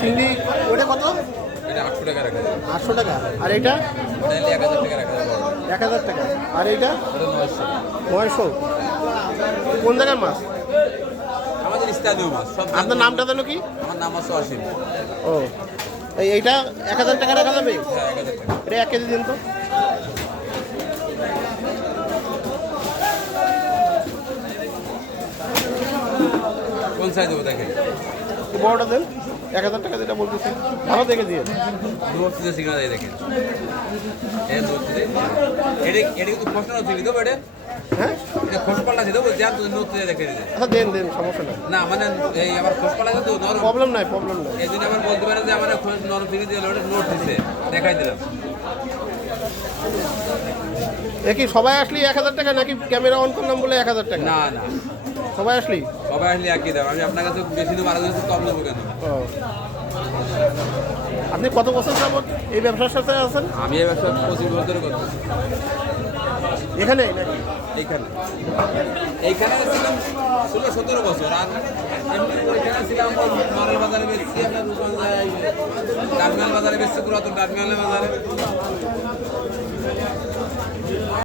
চিংড়ি ওটা কত? এটা 800 টাকা রাখা যাবে। 800 টাকা। আর এইটা? ওটা নিলে 1000 টাকা রাখা যাবে। 1000 টাকা। আর এইটা? ওটা 900। 900। কোন জায়গার মাছ? আমাদের স্থানীয় মাছ সব। আপনার নামটা জানো কি? আমার নাম আছে অসীম। ও এইটা 1000 টাকা রাখা যাবে? হ্যাঁ 1000 টাকা। এটা 1 কেজি দিন তো। কোন সাইজ হবে দেখেন? বড়টা দেন। 1000 টাকা যেটা বলতেছি ভালো দেখে দিয়ে। নোটসে সিগনাল দিয়ে দেখেন। এই নোটসে এটা কিন্তু প্রশ্ন আছে দেবো এটা? হ্যাঁ এটা খোসপালা আছে দেবো জান তো নোটসে দেখে দিতে। আচ্ছা দেন দেন, সমস্যা নাই। না মানে এই আমার খোসপালা আছে তো নরম। প্রবলেম নাই। এই জন্য আবার বলতে পারে যে আমার নরম ফিরে দিল ওটা নোট দিছে দেখাই দিলাম। এ কি সবাই আসলি 1000 টাকা নাকি ক্যামেরা অন করলাম বলে 1000 টাকা? না না সবাই আসলি? সবাই আসলে একই দাম। আমি আপনার কাছে বেশি নেবো, আর কাছে কম নেবো কেন? ও আপনি কত বছর যাবত এই ব্যবসার সাথে আছেন? আমি এই ব্যবসা 25 বছর ধরে করতেছি। এখানে নাকি? এইখানে ছিলাম 16-17 বছর। আর এমনি ওইখানে ছিলাম নরেল বাজারে বেশি, আপনার ডানমিয়াল বাজারে বেশি, পুরাতন ডানমিয়াল বাজারে।